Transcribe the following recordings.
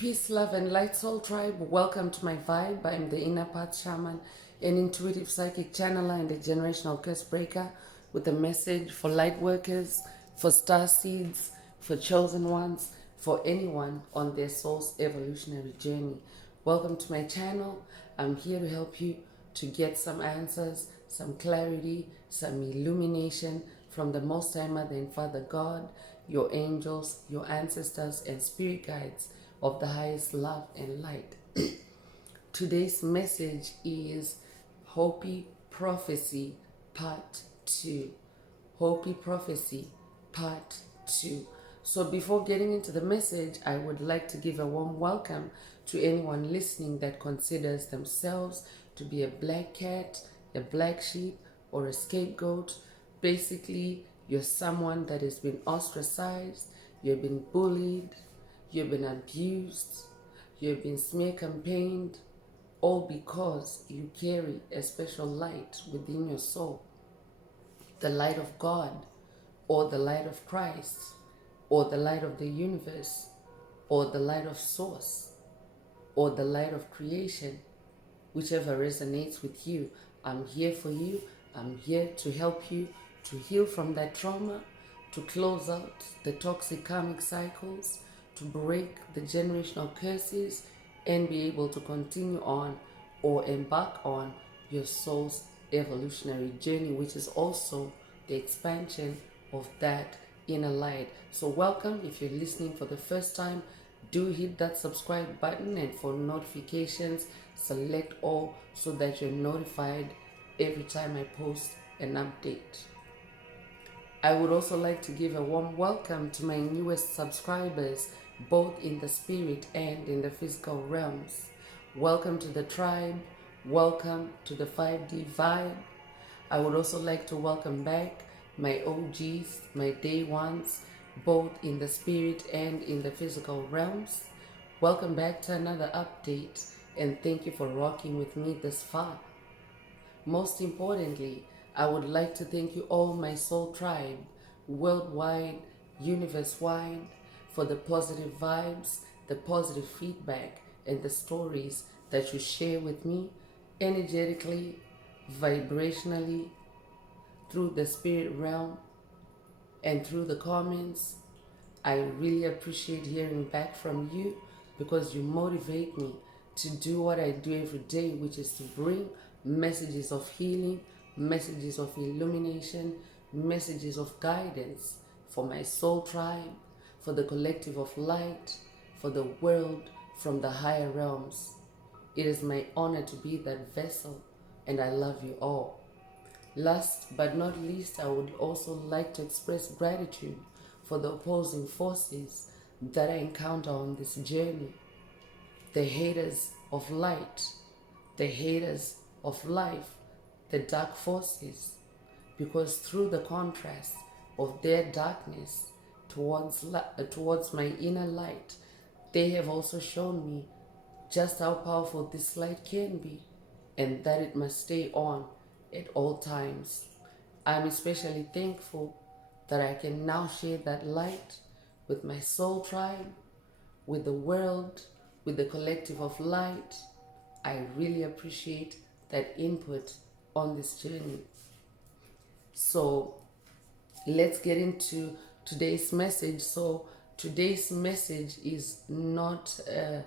Peace, love, and light soul tribe. Welcome to my vibe. I'm the inner path shaman, an intuitive psychic channeler, and a generational curse breaker with a message for light workers, for star seeds, for chosen ones, for anyone on their soul's evolutionary journey. Welcome to my channel. I'm here to help you to get some answers, some clarity, some illumination from the Most High Mother and Father God, your angels, your ancestors, and spirit guides of the highest love and light. Today's message is Hopi Prophecy Part 2. Hopi Prophecy Part 2. So before getting into the message, I would like to give a warm welcome to anyone listening that considers themselves to be a black cat, a black sheep, or a scapegoat. Basically, you're someone that has been ostracized, you've been bullied, you've been abused, you've been smear campaigned, all because you carry a special light within your soul. The light of God, or the light of Christ, or the light of the universe, or the light of Source, or the light of creation, whichever resonates with you. I'm here for you. I'm here to help you to heal from that trauma, to close out the toxic karmic cycles, to break the generational curses, and be able to continue on or embark on your soul's evolutionary journey, which is also the expansion of that inner light. So welcome. If you're listening for the first time, do hit that subscribe button, and for notifications, select all so that you're notified every time I post an update. I would also like to give a warm welcome to my newest subscribers, both in the spirit and in the physical realms. Welcome to the tribe. Welcome to the 5D vibe. I would also like to welcome back my OGs, my day ones, both in the spirit and in the physical realms. Welcome back to another update, and thank you for rocking with me this far. Most importantly, I would like to thank you all, my soul tribe, worldwide, universe-wide, for the positive vibes, the positive feedback, and the stories that you share with me energetically, vibrationally, through the spirit realm, and through the comments. I really appreciate hearing back from you because you motivate me to do what I do every day, which is to bring messages of healing, messages of illumination, messages of guidance for my soul tribe, for the collective of light, for the world from the higher realms. It is my honor to be that vessel, and I love you all. Last but not least, I would also like to express gratitude for the opposing forces that I encounter on this journey. The haters of light, the haters of life, the dark forces, because through the contrast of their darkness towards my inner light, they have also shown me just how powerful this light can be, and that it must stay on at all times. I'm especially thankful that I can now share that light with my soul tribe, with the world, with the collective of light. I really appreciate that input on this journey. So let's get into today's message. So today's message is not a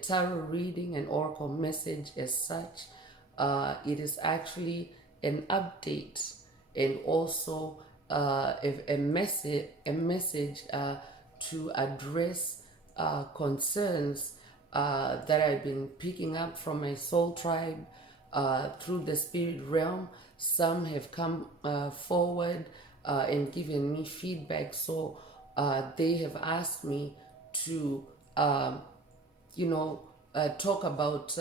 tarot reading, an oracle message as such. It is actually an update, and also a message to address concerns that I've been picking up from my soul tribe through the spirit realm. Some have come forward and given me feedback. So they have asked me to, talk about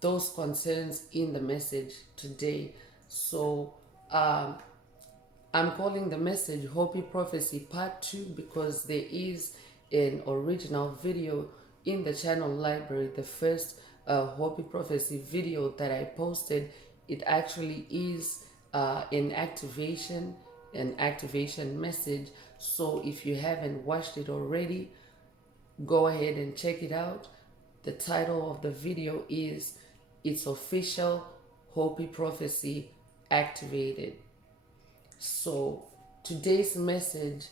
those concerns in the message today. So I'm calling the message Hopi Prophecy Part 2 because there is an original video in the channel library. The first Hopi Prophecy video that I posted, it actually is an activation message So if you haven't watched it already, go ahead and check it out. The title of the video is It's Official, Hopi Prophecy Activated. So today's message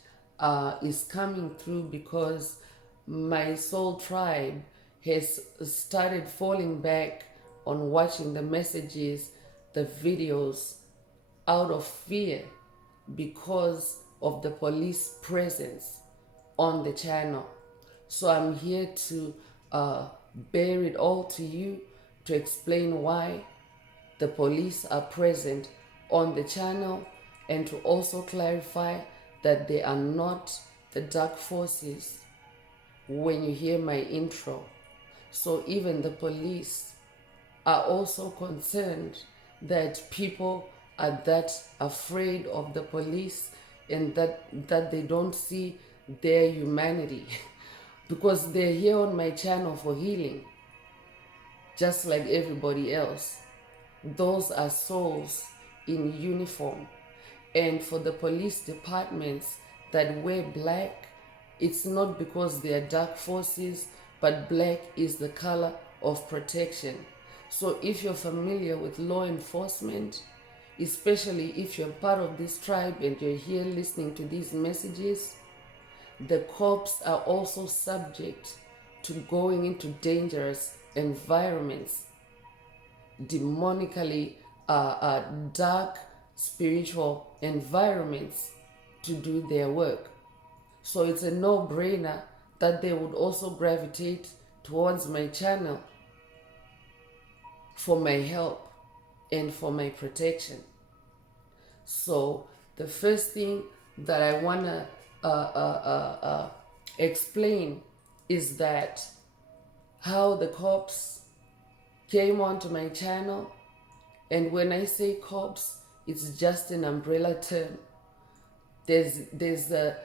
is coming through because my soul tribe has started falling back on watching the messages, the videos, out of fear because of the police presence on the channel. So I'm here to bear it all to you, to explain why the police are present on the channel, and to also clarify that they are not the dark forces when you hear my intro. So even the police are also concerned that people are that afraid of the police, and that they don't see their humanity because they're here on my channel for healing just like everybody else. Those are souls in uniform. And for the police departments that wear black, it's not because they are dark forces, but black is the color of protection. So if you're familiar with law enforcement, especially if you're part of this tribe and you're here listening to these messages, the cops are also subject to going into dangerous environments, demonically dark spiritual environments, to do their work. So it's a no-brainer that they would also gravitate towards my channel for my help and for my protection. So the first thing that I want to explain is that how the cops came onto my channel. And when I say cops, it's just an umbrella term. There's the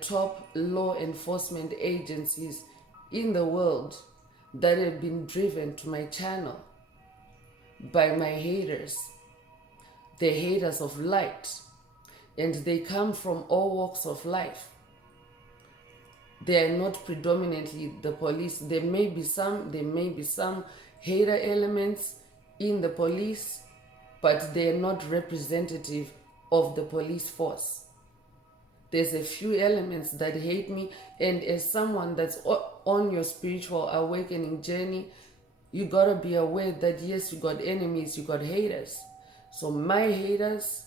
top law enforcement agencies in the world that have been driven to my channel by my haters. They're haters of light, and they come from all walks of life. They are not predominantly the police. There may be some hater elements in the police, but they are not representative of the police force. There's a few elements that hate me, and as someone that's on your spiritual awakening journey, you gotta be aware that yes, you got enemies, you got haters. So my haters,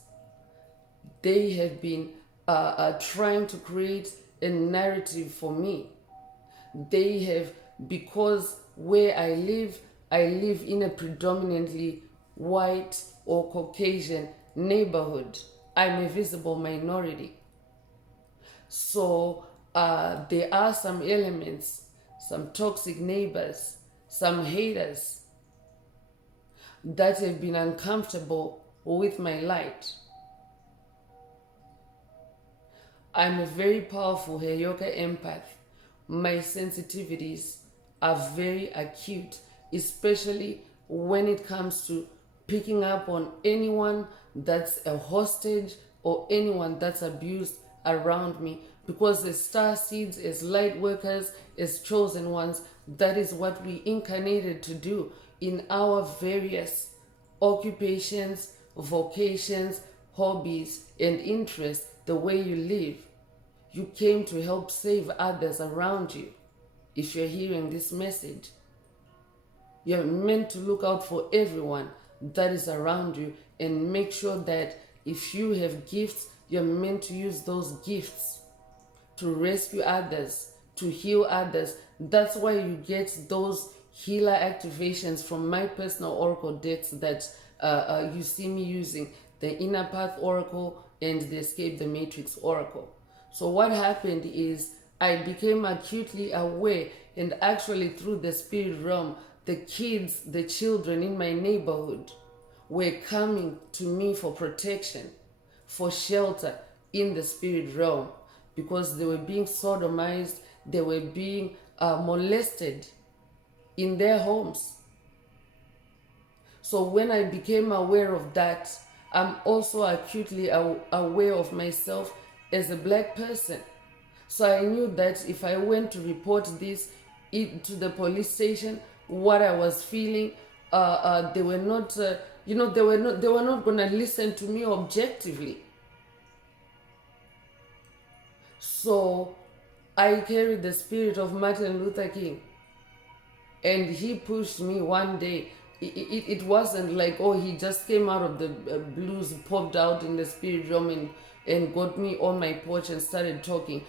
they have been trying to create a narrative for me. They have, because where I live in a predominantly white or Caucasian neighborhood. I'm a visible minority. So there are some elements, some toxic neighbors, some haters that have been uncomfortable with my light. I'm a very powerful Heyoka empath. My sensitivities are very acute, especially when it comes to picking up on anyone that's a hostage or anyone that's abused around me. Because as star seeds, as light workers, as chosen ones, that is what we incarnated to do in our various occupations, vocations, hobbies, and interests, the way you live. You came to help save others around you. If you're hearing this message, you're meant to look out for everyone that is around you and make sure that if you have gifts, you're meant to use those gifts to rescue others, to heal others. That's why you get those healer activations from my personal oracle decks that you see me using, the Inner Path Oracle and the Escape the Matrix Oracle. So what happened is I became acutely aware, and actually through the spirit realm, the kids, the children in my neighborhood were coming to me for protection, for shelter in the spirit realm, because they were being sodomized, they were being molested in their homes. So when I became aware of that, I'm also acutely aware of myself as a black person. So I knew that if I went to report this to the police station, what I was feeling, they were not, they were not gonna listen to me objectively. So I carried the spirit of Martin Luther King, and he pushed me one day. It wasn't like, oh, he just came out of the blues, popped out in the spirit realm and got me on my porch and started talking.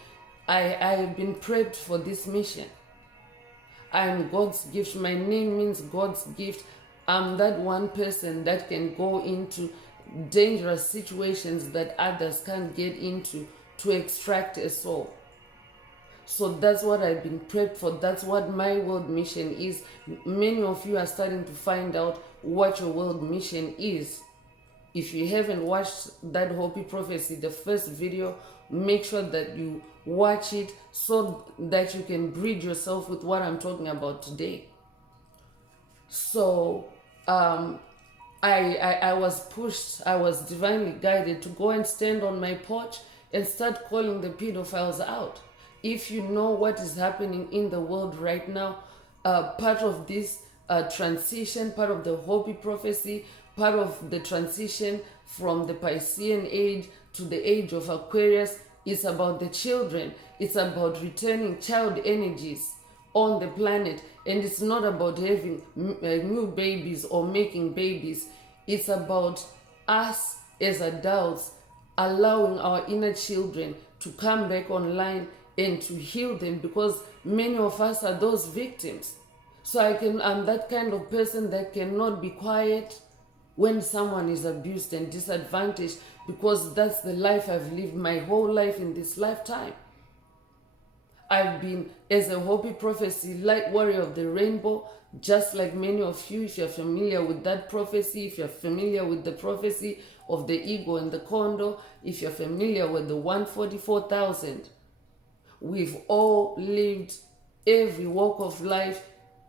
I have been prepped for this mission. I'm God's gift. My name means God's gift. I'm that one person that can go into dangerous situations that others can't get into to extract a soul. So that's what I've been prepped for. That's what my world mission is. Many of you are starting to find out what your world mission is. If you haven't watched that Hopi Prophecy, the first video, make sure that you watch it so that you can bridge yourself with what I'm talking about today. So I was pushed, I was divinely guided to go and stand on my porch and start calling the pedophiles out. If you know what is happening in the world right now, part of this transition, part of the Hopi prophecy, part of the transition from the Piscean age to the age of Aquarius is about the children. It's about returning child energies on the planet. And it's not about having new babies or making babies. It's about us as adults allowing our inner children to come back online and to heal them, because many of us are those victims. So I'm that kind of person that cannot be quiet when someone is abused and disadvantaged, because that's the life I've lived my whole life in this lifetime. I've been, as a Hopi Prophecy light warrior of the rainbow, just like many of you. If you're familiar with that prophecy, if you're familiar with the prophecy of the ego and the condor, if you're familiar with the 144,000, we've all lived every walk of life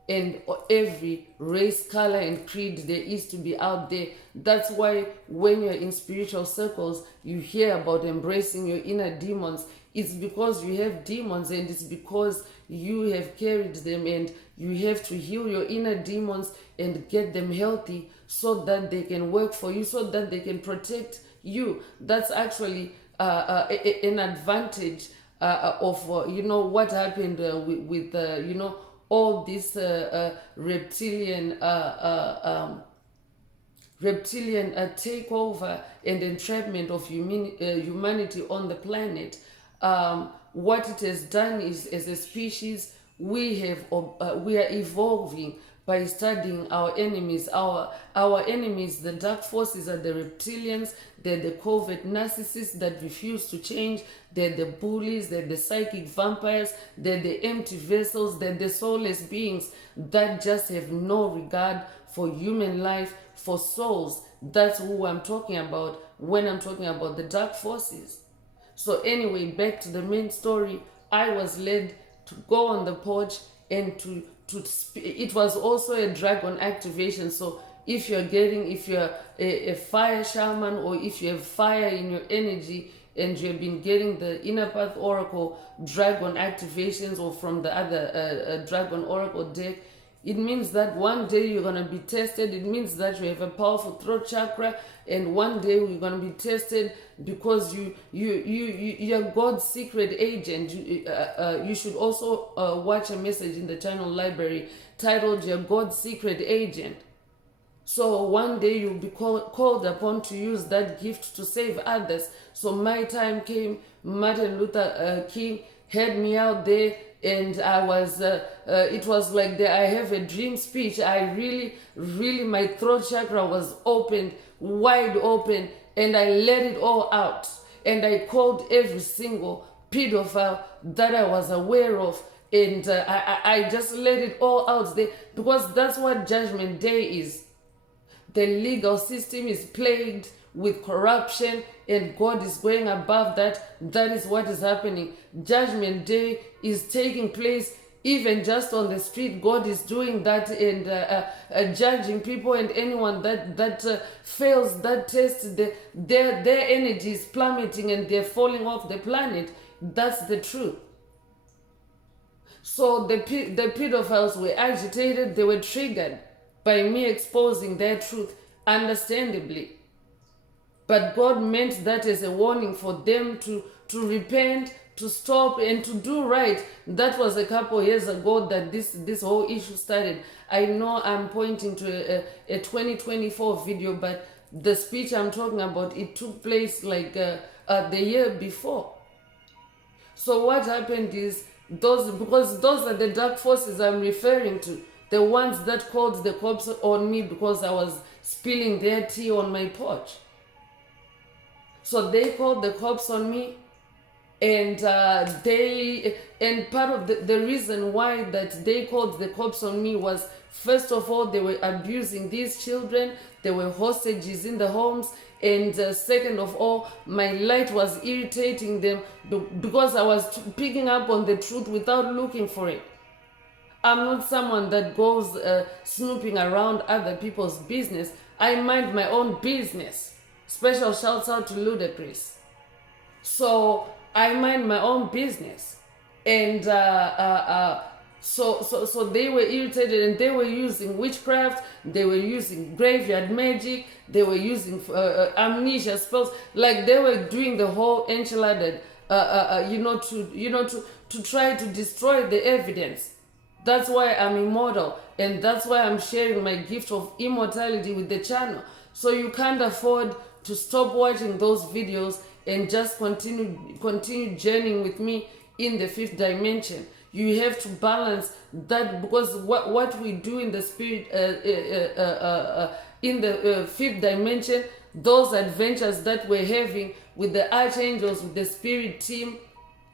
and every race, color, and creed there is to be out there. That's why when you're in spiritual circles, you hear about embracing your inner demons. It's because you have demons, and it's because you have carried them, and you have to heal your inner demons and get them healthy so that they can work for you, so that they can protect you. That's actually an advantage of what happened with all this reptilian takeover and entrapment of humanity on the planet. What it has done is, as a species, we are evolving by studying our enemies. Our enemies, the dark forces, are the reptilians. They're the covert narcissists that refuse to change. They're the bullies. They're the psychic vampires. They're the empty vessels. They're the soulless beings that just have no regard for human life, for souls. That's who I'm talking about when I'm talking about the dark forces. So anyway, back to the main story. I was led to go on the porch and it was also a dragon activation. So if you're a fire shaman, or if you have fire in your energy and you've been getting the inner path oracle dragon activations, or from the other dragon oracle deck, it means that one day you're going to be tested. It means that you have a powerful throat chakra, and one day you're going to be tested because you're God's secret agent. You should also watch a message in the channel library titled "You're God's Secret Agent." So one day you'll be called upon to use that gift to save others. So my time came. Martin Luther King had me out there, and I was, it was like I have a dream speech. I really, my throat chakra was opened, wide open, and I let it all out. And I called every single pedophile that I was aware of, and I just let it all out there, because that's what Judgment Day is. The legal system is plagued with corruption, and God is going above that. That is what is happening. Judgment Day is taking place even just on the street, God is doing that and judging people, and anyone that fails that test, their energy is plummeting and they're falling off the planet. That's the truth. So the pedophiles were agitated, they were triggered by me exposing their truth, understandably. But God meant that as a warning for them to repent, to stop, and to do right. That was a couple years ago that this whole issue started. I know I'm pointing to a 2024 video, but the speech I'm talking about, it took place like the year before. So what happened is, because those are the dark forces I'm referring to, the ones that called the cops on me because I was spilling their tea on my porch. So they called the cops on me, and part of the reason why that they called the cops on me was, first of all, they were abusing these children. There were hostages in the homes. And second of all, my light was irritating them because I was picking up on the truth without looking for it. I'm not someone that goes snooping around other people's business. I mind my own business. Special shouts out to Ludacris. So I mind my own business, and so they were irritated, and they were using witchcraft. They were using graveyard magic. They were using amnesia spells. Like they were doing the whole enchilada, to try to destroy the evidence. That's why I'm immortal, and that's why I'm sharing my gift of immortality with the channel. So you can't afford to stop watching those videos and just continue journeying with me in the fifth dimension. You have to balance that, because what we do in the spirit, in the fifth dimension, those adventures that we're having with the archangels, with the spirit team,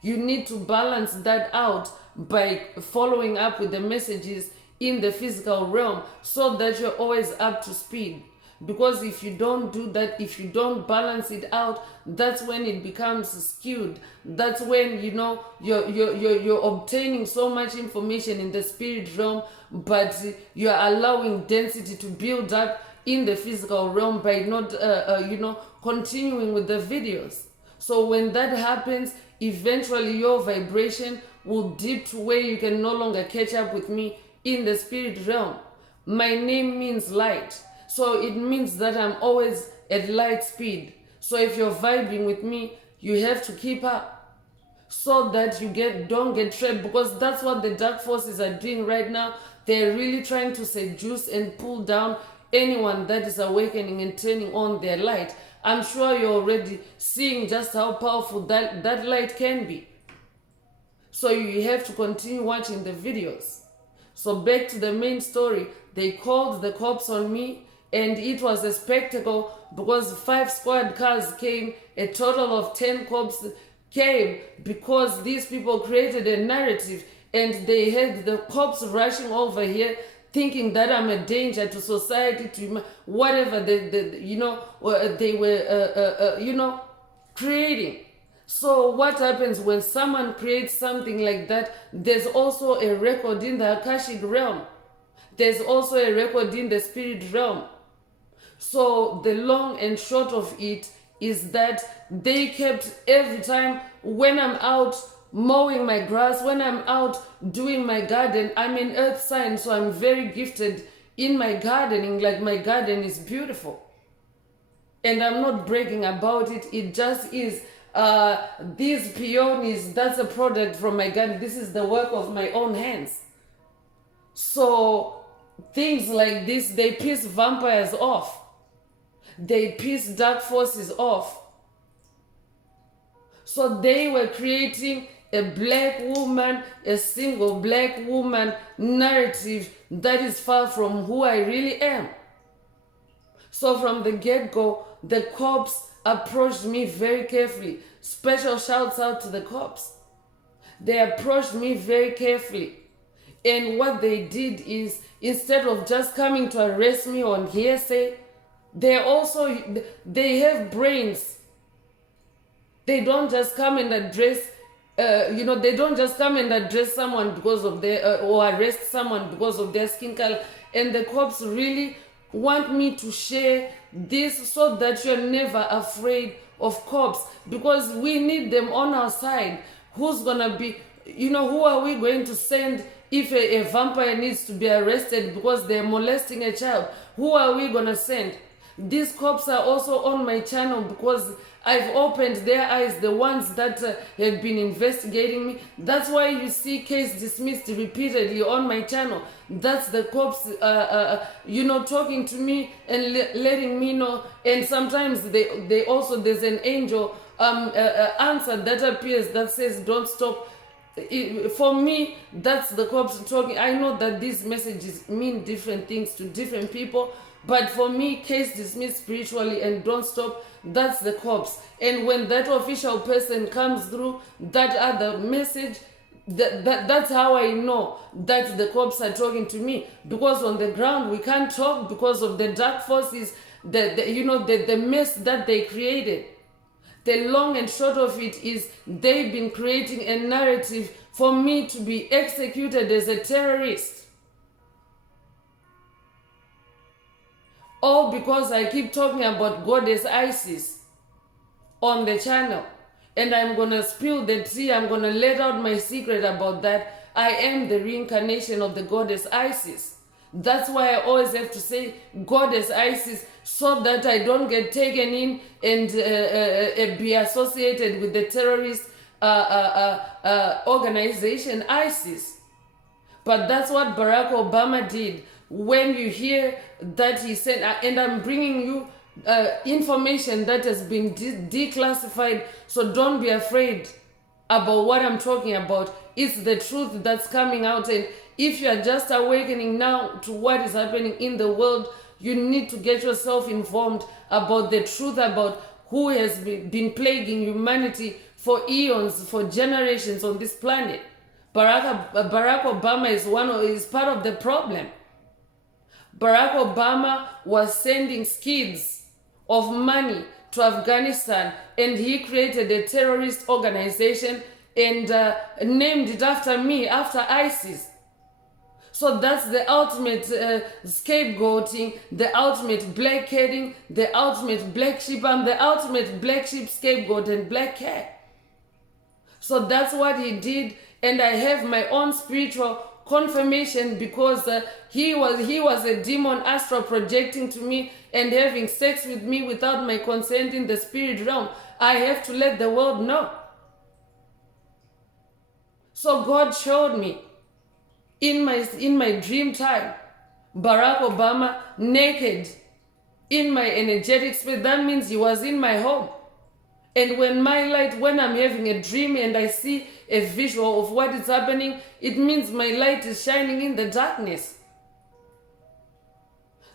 you need to balance that out by following up with the messages in the physical realm, so that you're always up to speed. Because if you don't do that, if you don't balance it out, that's when it becomes skewed. That's when you're obtaining so much information in the spirit realm, but you're allowing density to build up in the physical realm by not continuing with the videos. So when that happens, eventually your vibration will dip to where you can no longer catch up with me in the spirit realm. My name means light. So it means that I'm always at light speed. So if you're vibing with me, you have to keep up so that you don't get trapped, because that's what the dark forces are doing right now. They're really trying to seduce and pull down anyone that is awakening and turning on their light. I'm sure you're already seeing just how powerful that light can be. So you have to continue watching the videos. So back to the main story. They called the cops on me, and it was a spectacle because 5 squad cars came. A total of 10 cops came because these people created a narrative, and they had the cops rushing over here thinking that I'm a danger to society, to whatever they were creating. So what happens when someone creates something like that? There's also a record in the Akashic realm. There's also a record in the spirit realm. So the long and short of it is that they kept, every time when I'm out mowing my grass, when I'm out doing my garden, I'm an earth sign, so I'm very gifted in my gardening. Like, my garden is beautiful. And I'm not bragging about it. It just is. These peonies, that's a product from my garden. This is the work of my own hands. So things like this, they piss vampires off. They piss dark forces off. So they were creating a black woman, a single black woman narrative that is far from who I really am. So from the get-go, the cops approached me very carefully. Special shouts out to the cops. They approached me very carefully. And what they did is, instead of just coming to arrest me on hearsay, they have brains. They don't just come and address they don't just come and address someone because of their, or arrest someone because of their skin color. And the cops really want me to share this so that you're never afraid of cops, because we need them on our side. Who's gonna be, who are we going to send if a vampire needs to be arrested because they're molesting a child? Who are we gonna send? These cops are also on my channel because I've opened their eyes, the ones that have been investigating me. That's why you see case dismissed repeatedly on my channel. That's the cops, talking to me and letting me know. And sometimes they also, there's an angel answer that appears that says, don't stop. For me, that's the cops talking. I know that these messages mean different things to different people, but for me, case dismissed spiritually and don't stop, that's the cops. And when that official person comes through that other message, that's how I know that the cops are talking to me. Because on the ground we can't talk because of the dark forces, the mess that they created. The long and short of it is they've been creating a narrative for me to be executed as a terrorist. All because I keep talking about goddess Isis on the channel. And I'm going to spill the tea. I'm going to let out my secret about that. I am the reincarnation of the goddess Isis. That's why I always have to say goddess Isis, so that I don't get taken in and be associated with the terrorist organization ISIS. But that's what Barack Obama did. When you hear that he said, and I'm bringing you information that has been declassified, so don't be afraid about what I'm talking about. It's the truth that's coming out. And if you are just awakening now to what is happening in the world, you need to get yourself informed about the truth about who has been plaguing humanity for eons, for generations on this planet. Barack Obama is part of the problem. Barack Obama was sending skids of money to Afghanistan, and he created a terrorist organization and named it after me, after ISIS. So that's the ultimate scapegoating, the ultimate blackheading, the ultimate black sheep. I'm the ultimate black sheep, scapegoat, and black cat. So that's what he did, and I have my own spiritual confirmation because he was a demon astral projecting to me and having sex with me without my consent in the spirit realm. I have to let the world know. So God showed me in my dream time Barack Obama naked in my energetic space. That means he was in my home. And when I'm having a dream and I see a visual of what is happening, it means my light is shining in the darkness.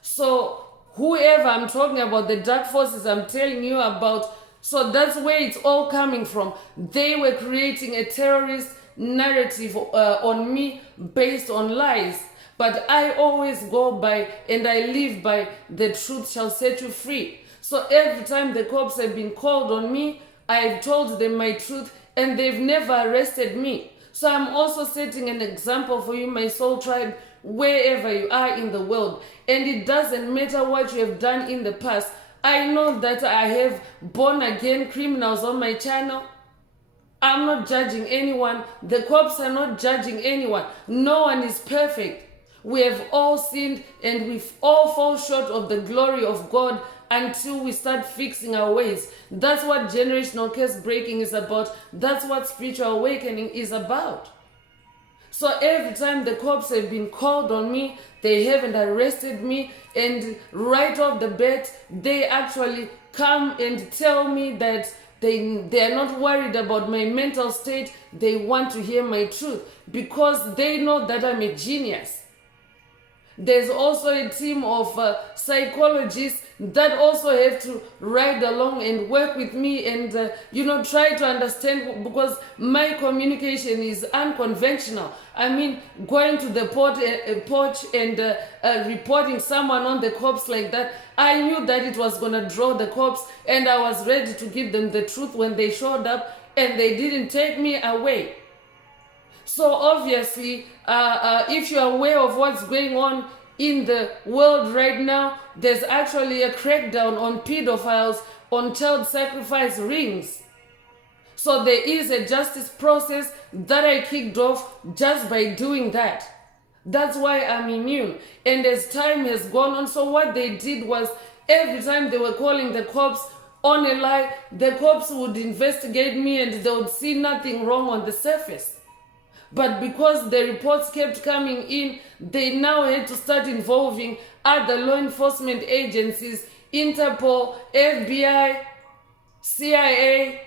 So whoever I'm talking about, the dark forces I'm telling you about, so that's where it's all coming from. They were creating a terrorist narrative on me based on lies. But I always go by and I live by the truth shall set you free. So every time the cops have been called on me, I've told them my truth and they've never arrested me. So I'm also setting an example for you, my soul tribe, wherever you are in the world. And it doesn't matter what you have done in the past. I know that I have born again criminals on my channel. I'm not judging anyone. The cops are not judging anyone. No one is perfect. We have all sinned and we all fall short of the glory of God until we start fixing our ways. That's what generational curse breaking is about. That's what spiritual awakening is about. So every time the cops have been called on me, they haven't arrested me, and right off the bat, they actually come and tell me that they are not worried about my mental state. They want to hear my truth because they know that I'm a genius. There's also a team of psychologists that also have to ride along and work with me and, try to understand, because my communication is unconventional. I mean, going to the porch and reporting someone on the cops like that, I knew that it was going to draw the cops, and I was ready to give them the truth when they showed up. and they didn't take me away. So obviously, if you're aware of what's going on in the world right now, there's actually a crackdown on pedophiles, on child sacrifice rings. So there is a justice process that I kicked off just by doing that. That's why I'm immune. And as time has gone on, so what they did was every time they were calling the cops on a lie, the cops would investigate me and they would see nothing wrong on the surface. But because the reports kept coming in, they now had to start involving other law enforcement agencies, Interpol, FBI, CIA,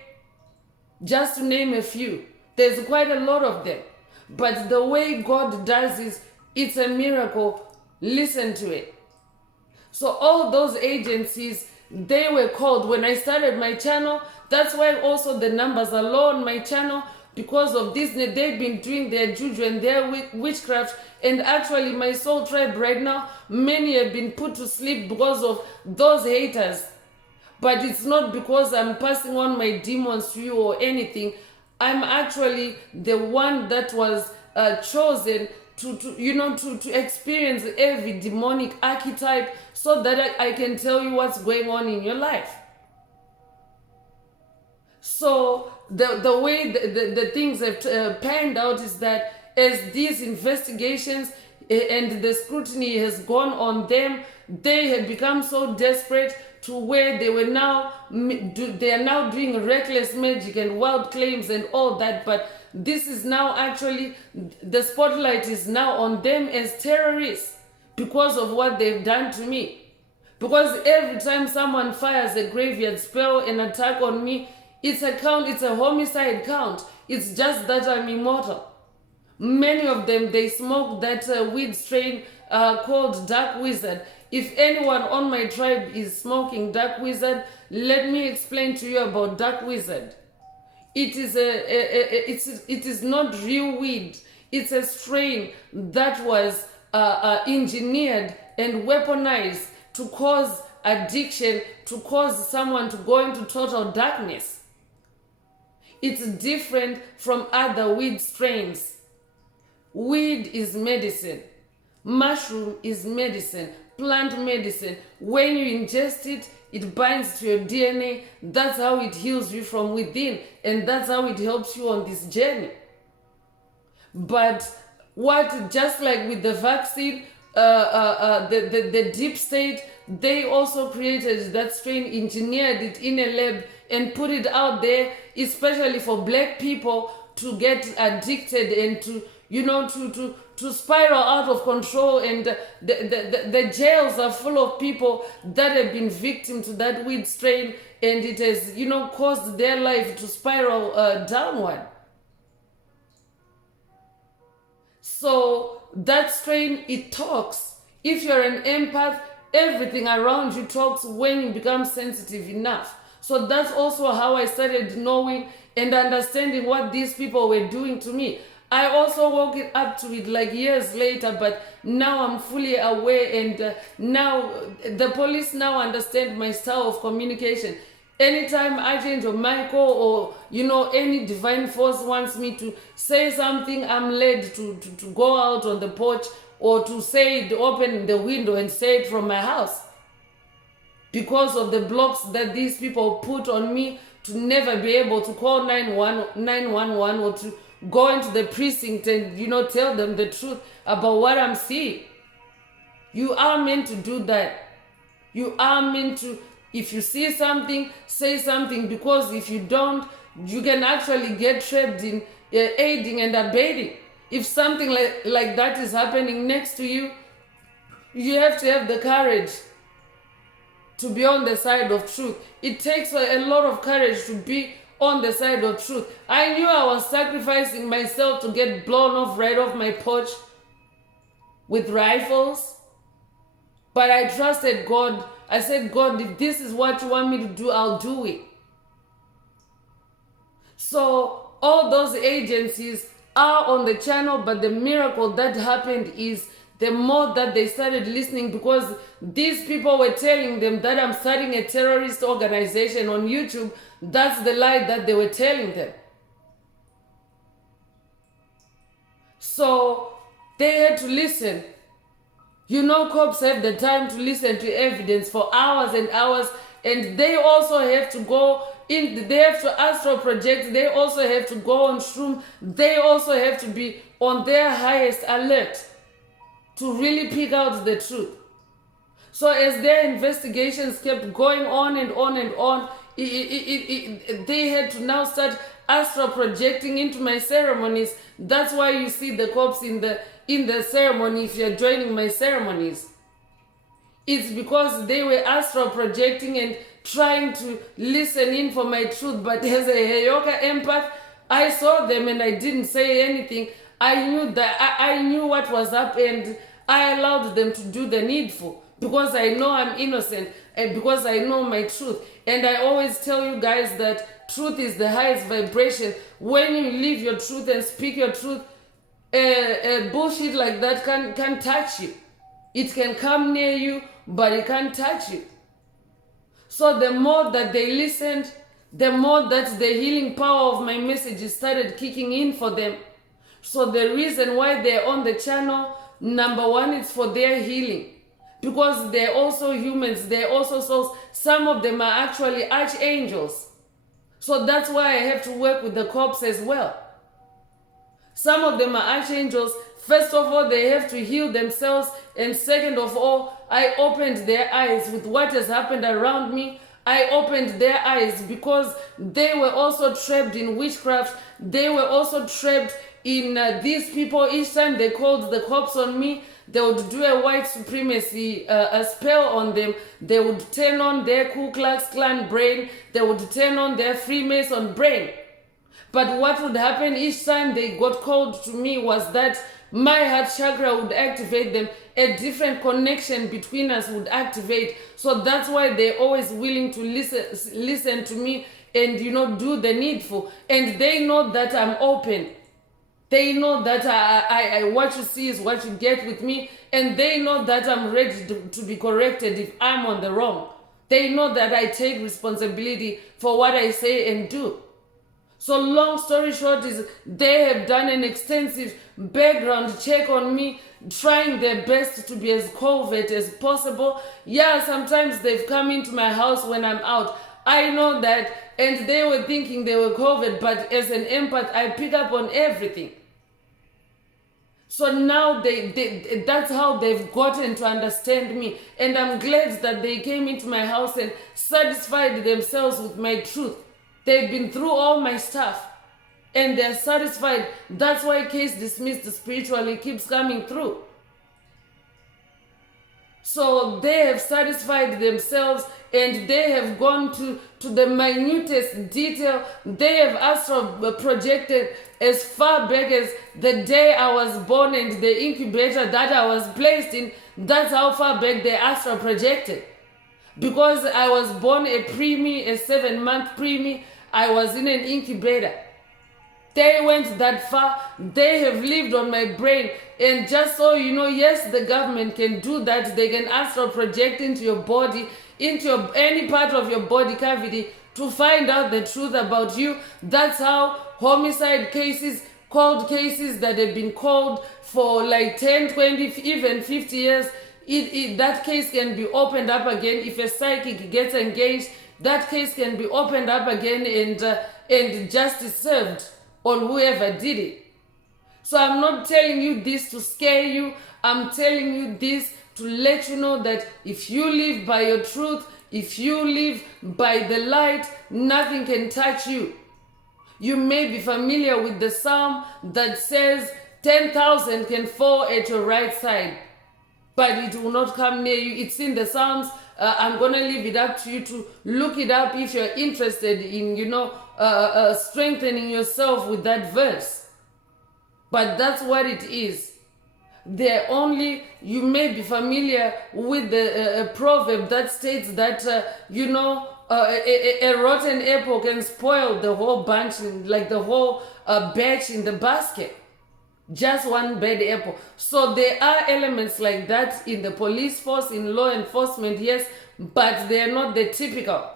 just to name a few. There's quite a lot of them. But the way God does is, it's a miracle. Listen to it. So all those agencies, they were called when I started my channel. That's why also the numbers are low on my channel, because of this. They've been doing their juju and their witchcraft. And actually my soul tribe right now, many have been put to sleep because of those haters. But it's not because I'm passing on my demons to you or anything. I'm actually the one that was chosen to experience every demonic archetype, so that I can tell you what's going on in your life. So the way the things have panned out is that as these investigations and the scrutiny has gone on them, they have become so desperate to where they are now doing reckless magic and wild claims and all that. But this is now actually, the spotlight is now on them as terrorists because of what they've done to me. Because every time someone fires a graveyard spell, an attack on me, it's a homicide count. It's just that I'm immortal. Many of them, they smoke that weed strain called Dark Wizard. If anyone on my tribe is smoking Dark Wizard, let me explain to you about Dark Wizard. It is not real weed. It's a strain that was engineered and weaponized to cause addiction, to cause someone to go into total darkness. It's different from other weed strains. Weed is medicine. Mushroom is medicine. Plant medicine. When you ingest it, it binds to your DNA. That's how it heals you from within, and that's how it helps you on this journey. But just like with the vaccine, the deep state, they also created that strain, engineered it in a lab and put it out there, especially for black people to get addicted and to spiral out of control. And the jails are full of people that have been victim to that weed strain, and it has caused their life to spiral downward. So that strain, it talks. If you're an empath, everything around you talks when you become sensitive enough. So that's also how I started knowing and understanding what these people were doing to me. I also woke it up to it like years later, but now I'm fully aware, and now the police now understand my style of communication. Anytime Archangel Michael or any divine force wants me to say something, I'm led to go out on the porch, or to say it, open the window and say it from my house, because of the blocks that these people put on me to never be able to call 911 or to go into the precinct and tell them the truth about what I'm seeing. You are meant to do that. You are meant to, if you see something, say something, because if you don't, you can actually get trapped in aiding and abetting. If something like that is happening next to you, you have to have the courage to be on the side of truth. It takes a lot of courage to be on the side of truth. I knew I was sacrificing myself to get blown off right off my porch with rifles, but I trusted God. I said, God, if this is what you want me to do, I'll do it. So all those agencies are on the channel, but the miracle that happened is the more that they started listening, because these people were telling them that I'm starting a terrorist organization on YouTube. That's the lie that they were telling them. So they had to listen. You know, cops have the time to listen to evidence for hours and hours, and they also have to go in, they have to astral project, they also have to go on shroom, they also have to be on their highest alert to really pick out the truth. So as their investigations kept going on and on and on, they had to now start astral projecting into my ceremonies. That's why you see the cops in the ceremony if you're joining my ceremonies. It's because they were astral projecting and trying to listen in for my truth. But as a Heyoka empath, I saw them and I didn't say anything. I knew that I knew what was up, and I allowed them to do the needful because I know I'm innocent and because I know my truth. And I always tell you guys that truth is the highest vibration. When you live your truth and speak your truth, bullshit like that can touch you. It can come near you, but it can't touch you. So the more that they listened, the more that the healing power of my messages started kicking in for them. So the reason why they're on the channel, number one, it's for their healing. Because they're also humans, they're also souls. Some of them are actually archangels. So that's why I have to work with the cops as well. Some of them are archangels. First of all, they have to heal themselves. And second of all, I opened their eyes with what has happened around me. I opened their eyes because they were also trapped in witchcraft. They were also trapped in these people. Each time they called the cops on me, they would do a white supremacy a spell on them. They would turn on their Ku Klux Klan brain. They would turn on their Freemason brain. But what would happen each time they got called to me was that my heart chakra would activate them. A different connection between us would activate. So that's why they're always willing to listen to me and, do the needful. And they know that I'm open. They know that I what you see is what you get with me. And they know that I'm ready to be corrected if I'm on the wrong. They know that I take responsibility for what I say and do. So long story short is they have done an extensive background check on me, trying their best to be as covert as possible. Yeah, sometimes they've come into my house when I'm out. I know that, and they were thinking they were covert, but as an empath, I pick up on everything. So now that's how they've gotten to understand me. And I'm glad that they came into my house and satisfied themselves with my truth. They've been through all my stuff and they're satisfied. That's why case dismissed spiritually keeps coming through. So they have satisfied themselves and they have gone to the minutest detail. They have astral projected as far back as the day I was born and the incubator that I was placed in. That's how far back they astral projected. Because I was born a preemie, a 7-month preemie, I was in an incubator. They went that far. They have lived on my brain. And just so you know, yes, the government can do that. They can astral project into your body, into any part of your body cavity to find out the truth about you. That's how homicide cases, cold cases that have been called for like 10, 20, even 50 years, that case can be opened up again. If a psychic gets engaged, that case can be opened up again and justice served on whoever did it. So I'm not telling you this to scare you. I'm telling you this to let you know that if you live by your truth, if you live by the light, nothing can touch you. You may be familiar with the psalm that says 10,000 can fall at your right side, but it will not come near you. It's in the Psalms. I'm going to leave it up to you to look it up if you're interested in, strengthening yourself with that verse. But that's what it is. You may be familiar with the proverb that states that, a rotten apple can spoil the whole bunch, like the whole batch in the basket. Just one bad apple. So there are elements like that in the police force, in law enforcement, yes, but they are not the typical.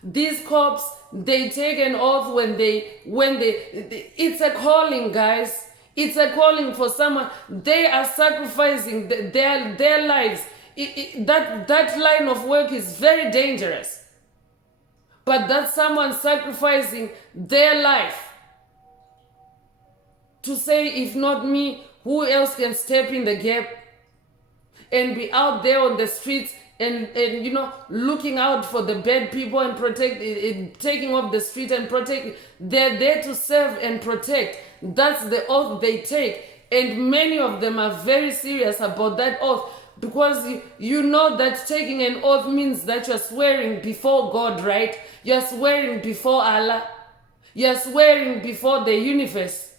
These cops, they take an oath when they it's a calling, guys. It's a calling for someone. They are sacrificing their lives. That line of work is very dangerous. But that's someone sacrificing their life to say, if not me, who else can step in the gap and be out there on the streets and looking out for the bad people and taking off the street and protect. They're there to serve and protect. That's the oath they take. And many of them are very serious about that oath, because you know that taking an oath means that you're swearing before God, right? You're swearing before Allah. You're swearing before the universe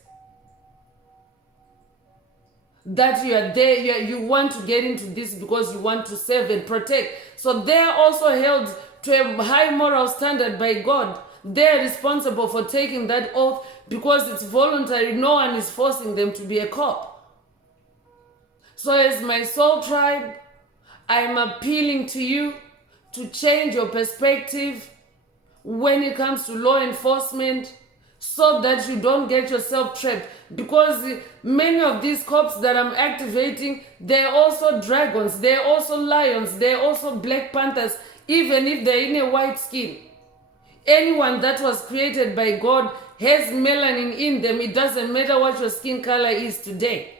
that you are there, you want to get into this because you want to serve and protect. So they are also held to a high moral standard by God. They are responsible for taking that oath because it's voluntary. No one is forcing them to be a cop. So as my soul tribe, I'm appealing to you to change your perspective when it comes to law enforcement, so that you don't get yourself trapped. Because many of these cops that I'm activating, they're also dragons, they're also lions, they're also black panthers, even if they're in a white skin. Anyone that was created by God has melanin in them. It doesn't matter what your skin color is today.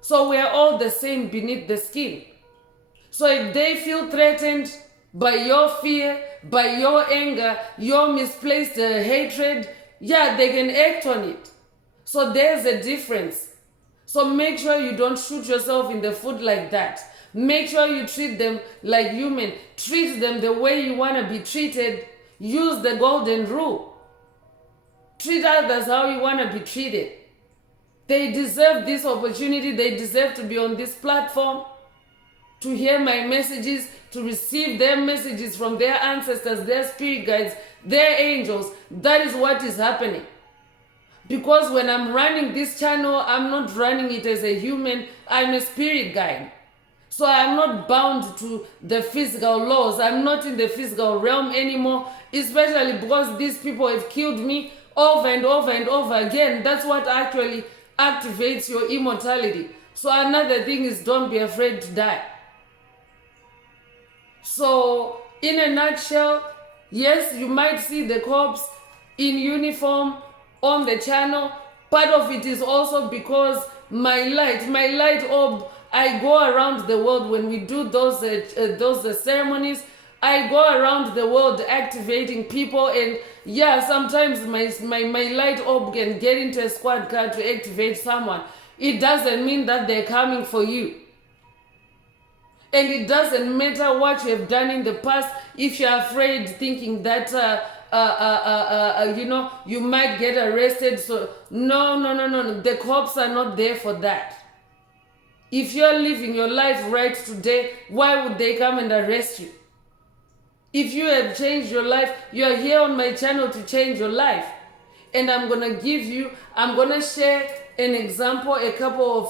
So we're all the same beneath the skin. So if they feel threatened by your fear, by your anger, your misplaced hatred, yeah, they can act on it. So there's a difference. So make sure you don't shoot yourself in the foot like that. Make sure you treat them like human. Treat them the way you want to be treated. Use the golden rule. Treat others how you want to be treated. They deserve this opportunity. They deserve to be on this platform, to hear my messages, to receive their messages from their ancestors, their spirit guides, their angels. That is what is happening. Because when I'm running this channel, I'm not running it as a human. I'm a spirit guide. So I'm not bound to the physical laws. I'm not in the physical realm anymore, especially because these people have killed me over and over and over again. That's what actually activates your immortality. So another thing is, don't be afraid to die. So in a nutshell, yes, you might see the cops in uniform on the channel. Part of it is also because my light orb, I go around the world when we do those ceremonies. I go around the world activating people, and yeah, sometimes my light orb can get into a squad car to activate someone. It doesn't mean that they're coming for you. And it doesn't matter what you have done in the past. If you're afraid, thinking that you might get arrested. So no. The cops are not there for that. If you're living your life right today, why would they come and arrest you? If you have changed your life, you're here on my channel to change your life. And I'm gonna share an example, a couple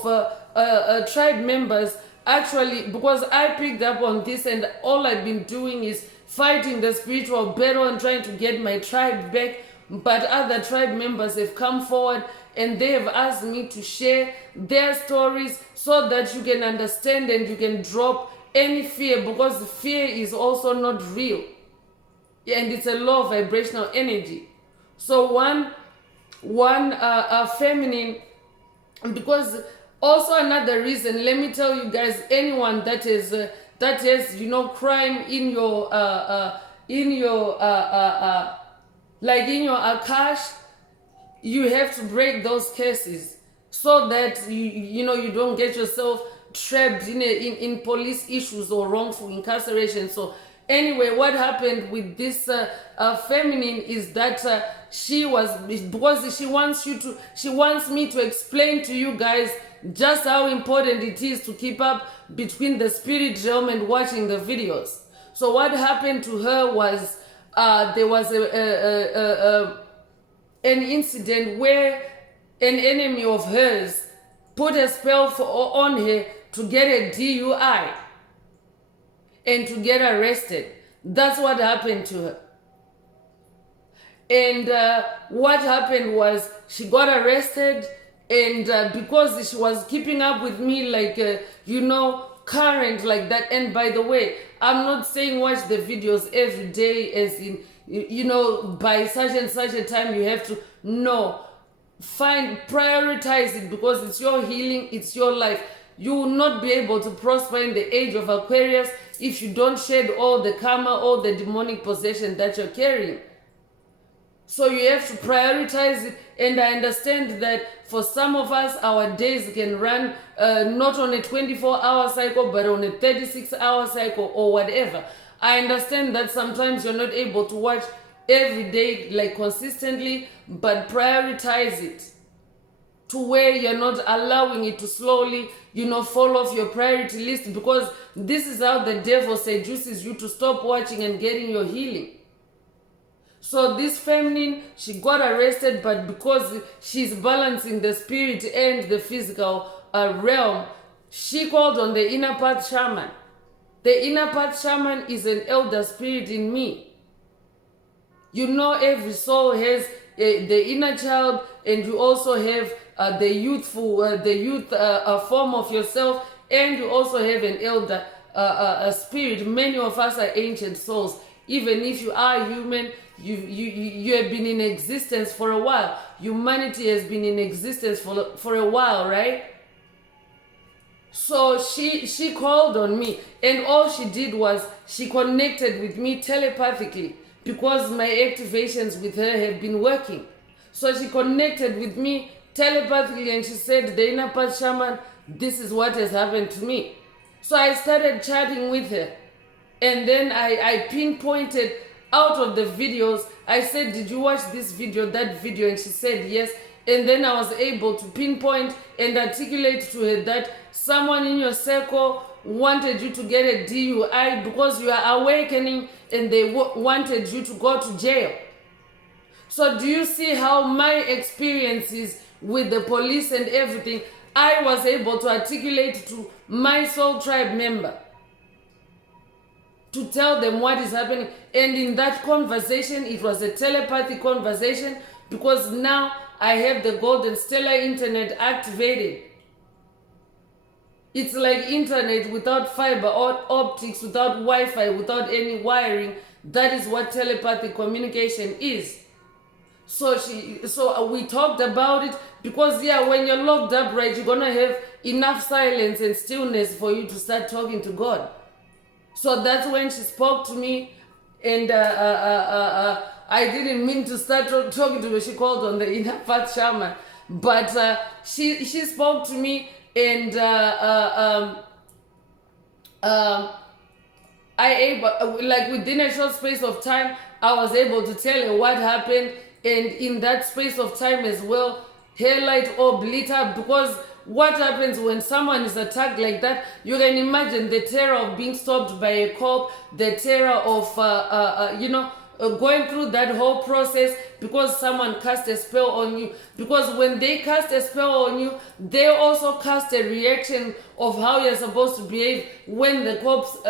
of tribe members. Actually, because I picked up on this, and all I've been doing is fighting the spiritual battle and trying to get my tribe back. But other tribe members have come forward and they have asked me to share their stories so that you can understand and you can drop any fear, because fear is also not real. And it's a low vibrational energy. So one feminine, because also another reason, let me tell you guys, anyone that has crime in your like in your akash, you have to break those cases so that you don't get yourself trapped in police issues or wrongful incarceration. So anyway, what happened with this feminine is that because she wants me to explain to you guys just how important it is to keep up between the spirit realm and watching the videos. So what happened to her was there was an incident where an enemy of hers put a spell on her to get a DUI and to get arrested. That's what happened to her. And what happened was she got arrested, And because she was keeping up with me like, current like that. And by the way, I'm not saying watch the videos every day as in, by such and such a time you have to. No. Prioritize it, because it's your healing, it's your life. You will not be able to prosper in the age of Aquarius if you don't shed all the karma, all the demonic possession that you're carrying. So you have to prioritize it. And I understand that for some of us, our days can run not on a 24-hour cycle, but on a 36-hour cycle or whatever. I understand that sometimes you're not able to watch every day, like consistently, but prioritize it to where you're not allowing it to slowly, fall off your priority list, because this is how the devil seduces you to stop watching and getting your healing. So this feminine, she got arrested, but because she's balancing the spirit and the physical realm, she called on the inner path shaman. The inner path shaman is an elder spirit in me. Every soul has the inner child, and you also have the youth form of yourself, and you also have an elder spirit. Many of us are ancient souls. Even if you are human, you have been in existence for a while. Humanity has been in existence for a while, right? So she called on me, and all she did was she connected with me telepathically, because my activations with her have been working. So she connected with me telepathically, and she said, the inner path shaman, this is what has happened to me. So I started chatting with her, and then I pinpointed out of the videos. I said, did you watch this video, that video? And she said yes. And then I was able to pinpoint and articulate to her that someone in your circle wanted you to get a DUI because you are awakening, and they wanted you to go to jail. So do you see how my experiences with the police and everything, I was able to articulate to my soul tribe member to tell them what is happening? And in that conversation, it was a telepathic conversation, because now I have the golden stellar internet activated. It's like internet without fiber or optics, without Wi-Fi, without any wiring. That is what telepathic communication is. So we talked about it, because when you're locked up, right, you're gonna have enough silence and stillness for you to start talking to God. So that's when she spoke to me, and I didn't mean to start talking to her. She called on the inner path shaman, but she spoke to me, and within a short space of time, I was able to tell her what happened, and in that space of time as well, her light orb lit up. Because what happens when someone is attacked like that, you can imagine the terror of being stopped by a cop, the terror of going through that whole process because someone cast a spell on you. Because when they cast a spell on you, they also cast a reaction of how you're supposed to behave when the cops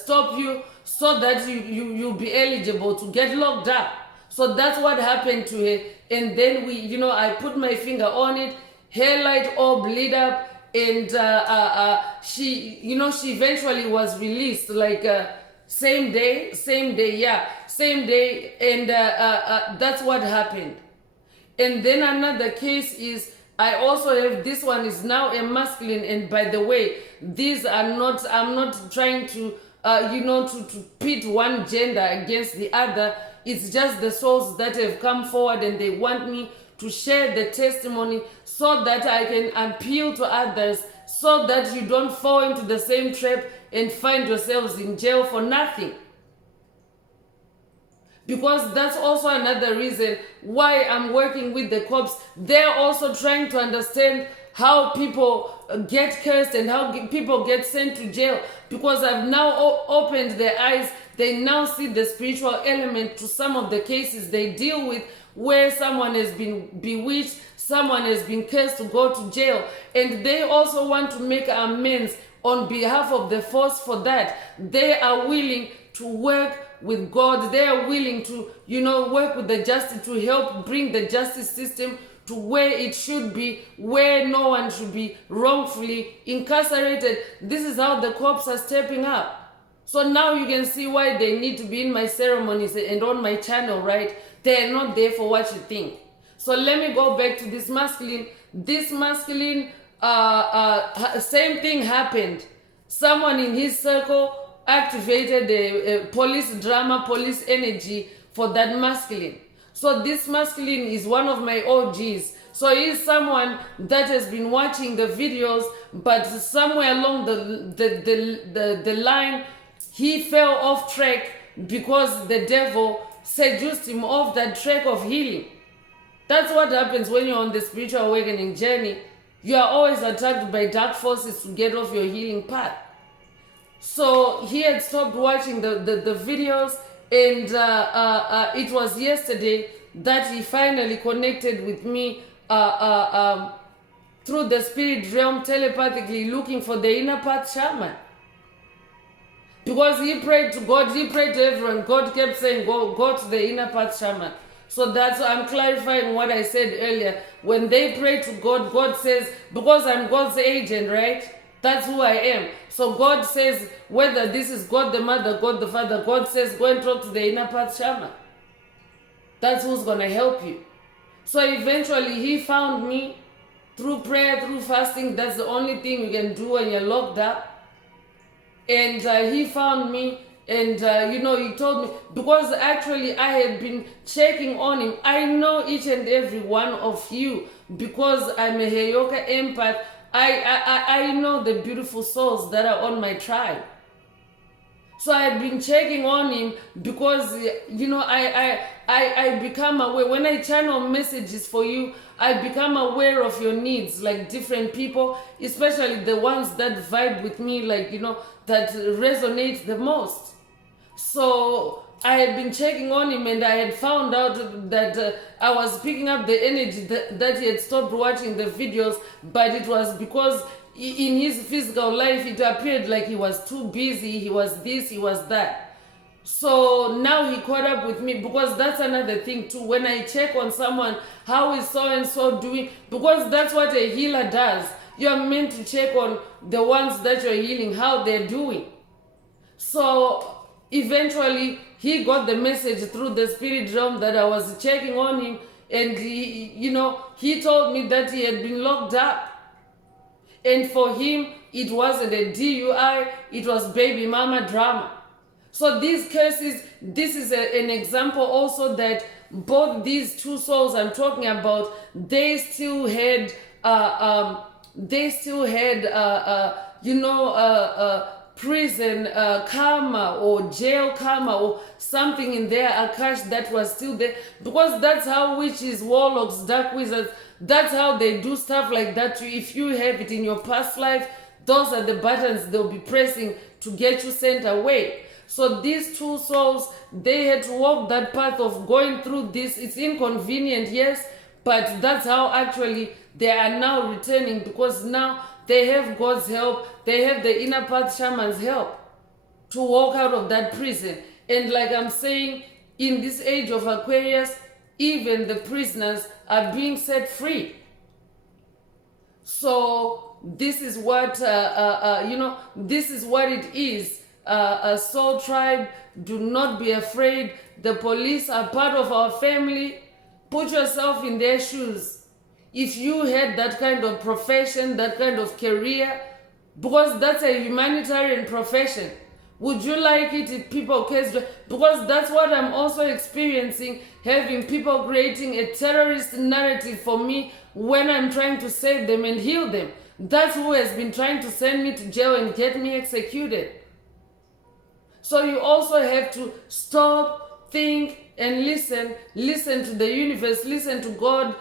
stop you, so that you'll be eligible to get locked up. So that's what happened to her. And then I put my finger on it, her light orb lit up, and she eventually was released, like same day, and that's what happened. And then another case is, I also have, this one is now a masculine, and by the way, these are not, I'm not trying to to pit one gender against the other. It's just the souls that have come forward, and they want me to share the testimony so that I can appeal to others, so that you don't fall into the same trap and find yourselves in jail for nothing. Because that's also another reason why I'm working with the cops. They're also trying to understand how people get cursed and how people get sent to jail. Because I've now opened their eyes. They now see the spiritual element to some of the cases they deal with, where someone has been bewitched, someone has been cursed to go to jail. And they also want to make amends on behalf of the force for that. They are willing to work with God. They are willing to, work with the justice, to help bring the justice system to where it should be, where no one should be wrongfully incarcerated. This is how the cops are stepping up. So now you can see why they need to be in my ceremonies and on my channel, right? They're not there for what you think. So let me go back to this masculine. This masculine, same thing happened. Someone in his circle activated a police drama, police energy for that masculine. So this masculine is one of my OGs. So he's someone that has been watching the videos, but somewhere along the line, he fell off track because the devil seduced him off that track of healing. That's what happens when you're on the spiritual awakening journey. You are always attacked by dark forces to get off your healing path. So he had stopped watching the videos, and it was yesterday that he finally connected with me through the spirit realm telepathically, looking for the inner path shaman. Because he prayed to God, he prayed to everyone. God kept saying, go to the inner path shaman. So that's why I'm clarifying what I said earlier. When they pray to God, God says, because I'm God's agent, right? That's who I am. So God says, whether this is God the Mother, God the Father, God says, go and talk to the inner path shaman. That's who's going to help you. So eventually he found me through prayer, through fasting. That's the only thing you can do when you're locked up. And he found me, and he told me, because actually I had been checking on him. I know each and every one of you because I'm a Heyoka empath. I know the beautiful souls that are on my tribe. So I had been checking on him because, I become aware. When I channel messages for you, I become aware of your needs, like different people, especially the ones that vibe with me, that resonate the most. So I had been checking on him, and I had found out that I was picking up the energy that he had stopped watching the videos, but it was because in his physical life, it appeared like he was too busy, he was this, he was that. So now he caught up with me, because that's another thing too. When I check on someone, how is so-and-so doing? Because that's what a healer does. You're meant to check on the ones that you're healing, how they're doing. So eventually he got the message through the spirit realm that I was checking on him, and he told me that he had been locked up. And for him, it wasn't a DUI, it was baby mama drama. So these cases, this is an example also that both these two souls I'm talking about, they still had prison karma or jail karma or something in their akash that was still there, because that's how witches, warlocks, dark wizards, that's how they do stuff like that to you. If you have it in your past life, those are the buttons they'll be pressing to get you sent away. So these two souls, they had to walk that path of going through this. It's inconvenient, yes, but that's how actually they are now returning, because now they have God's help, they have the inner path shaman's help to walk out of that prison. And like I'm saying, in this age of Aquarius, even the prisoners are being set free. So this is what, this is what it is. A soul tribe, do not be afraid. The police are part of our family. Put yourself in their shoes. If you had that kind of profession, that kind of career, because that's a humanitarian profession, would you like it if people case? Because that's what I'm also experiencing, having people creating a terrorist narrative for me when I'm trying to save them and heal them. That's who has been trying to send me to jail and get me executed. So you also have to stop, think, and listen. Listen to the universe, listen to God.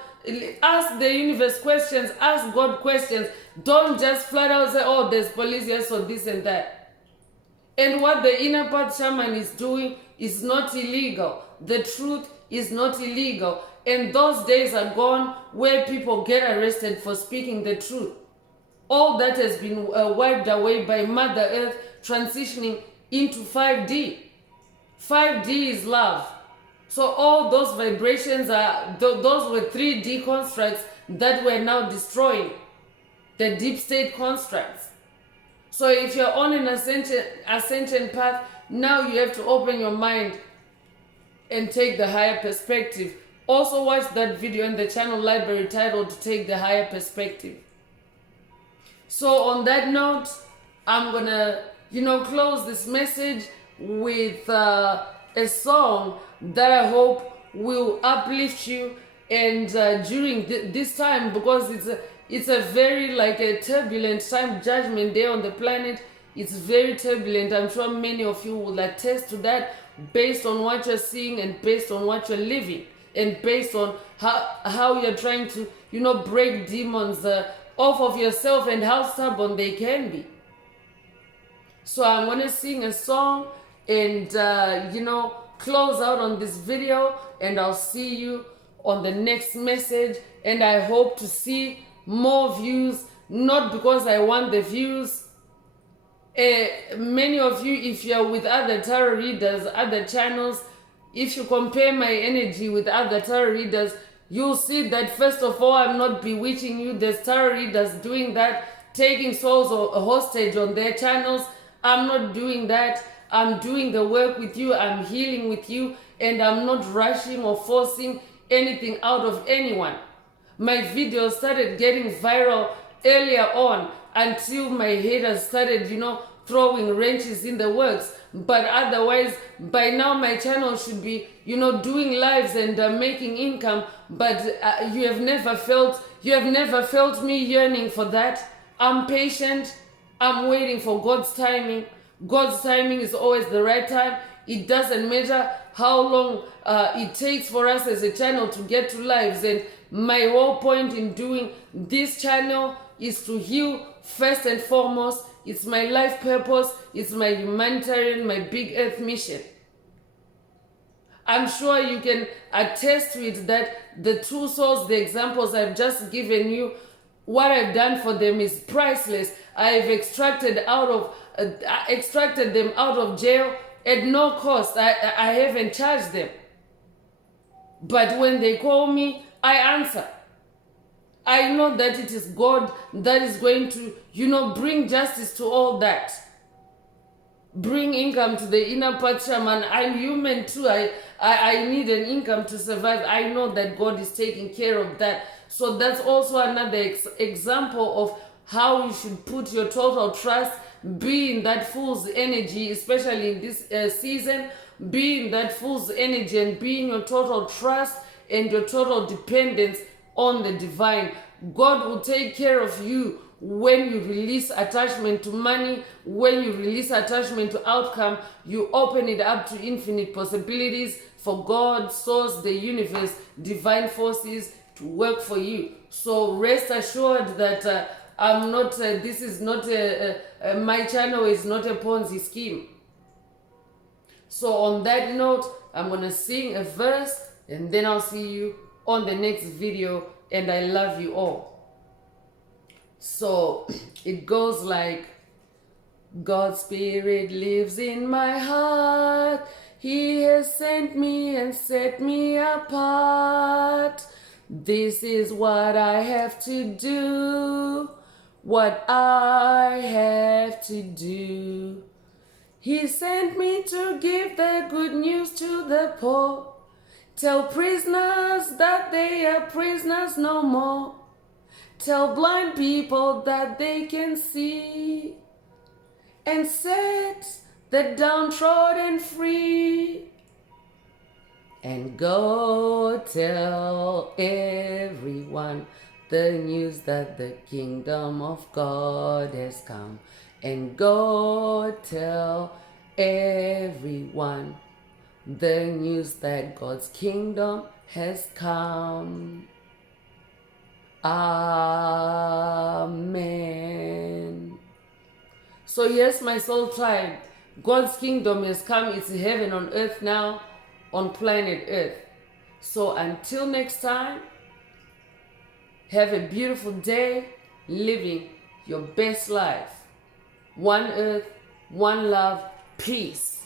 Ask the universe questions, ask God questions. Don't just flat out say, oh, there's police here, so this and that. And what the inner path shaman is doing is not illegal. The truth is not illegal. And those days are gone where people get arrested for speaking the truth. All that has been wiped away by Mother Earth transitioning into 5D. 5D is love. So all those vibrations are, those were 3D constructs that were now destroying the deep state constructs. So if you're on an ascension path, now you have to open your mind and take the higher perspective. Also watch that video in the channel library titled "To Take the Higher Perspective." So on that note, I'm gonna, close this message with a song that I hope will uplift you. And during this time, because it's a very a turbulent time, Judgment Day on the planet, it's very turbulent. I'm sure many of you will attest to that, based on what you're seeing and based on what you're living, and based on how you're trying to, break demons off of yourself and how stubborn they can be. So I'm gonna sing a song and close out on this video, and I'll see you on the next message. And I hope to see more views, not because I want the views. Many of you, if you're with other tarot readers, other channels, if you compare my energy with other tarot readers, you'll see that first of all, I'm not bewitching you. There's tarot readers doing that, taking souls or hostage on their channels. I'm not doing that. I'm doing the work with you. I'm healing with you, and I'm not rushing or forcing anything out of anyone. My videos started getting viral earlier on until my haters started, throwing wrenches in the works. But otherwise, by now my channel should be, doing lives and making income. But you have never felt me yearning for that. I'm patient. I'm waiting for God's timing. God's timing is always the right time. It doesn't matter how long it takes for us as a channel to get to lives. And my whole point in doing this channel is to heal first and foremost. It's my life purpose. It's my humanitarian, my big earth mission. I'm sure you can attest to it that the two souls, the examples I've just given you, what I've done for them is priceless. I've extracted them out of jail at no cost. I haven't charged them. But when they call me, I answer. I know that it is God that is going to, bring justice to all that. Bring income to the inner part shaman. I'm human too. I need an income to survive. I know that God is taking care of that. So that's also another example of how you should put your total trust, be in that fool's energy, especially in this season. Be in that fool's energy and be in your total trust and your total dependence on the divine. God will take care of you when you release attachment to money, when you release attachment to outcome. You open it up to infinite possibilities for God, source, the universe, divine forces to work for you. So rest assured that I'm not, this is not, my channel is not a Ponzi scheme. So on that note, I'm going to sing a verse and then I'll see you on the next video, and I love you all. So it goes like, God's spirit lives in my heart. He has sent me and set me apart. This is what I have to do. What I have to do. He sent me to give the good news to the poor. Tell prisoners that they are prisoners no more. Tell blind people that they can see. And set the downtrodden free. And go tell everyone the news that the kingdom of God has come. And go tell everyone the news that God's kingdom has come. Amen. So yes, my soul tribe, God's kingdom has come. It's heaven on earth now, on planet earth. So until next time, have a beautiful day, living your best life. One earth, one love, peace.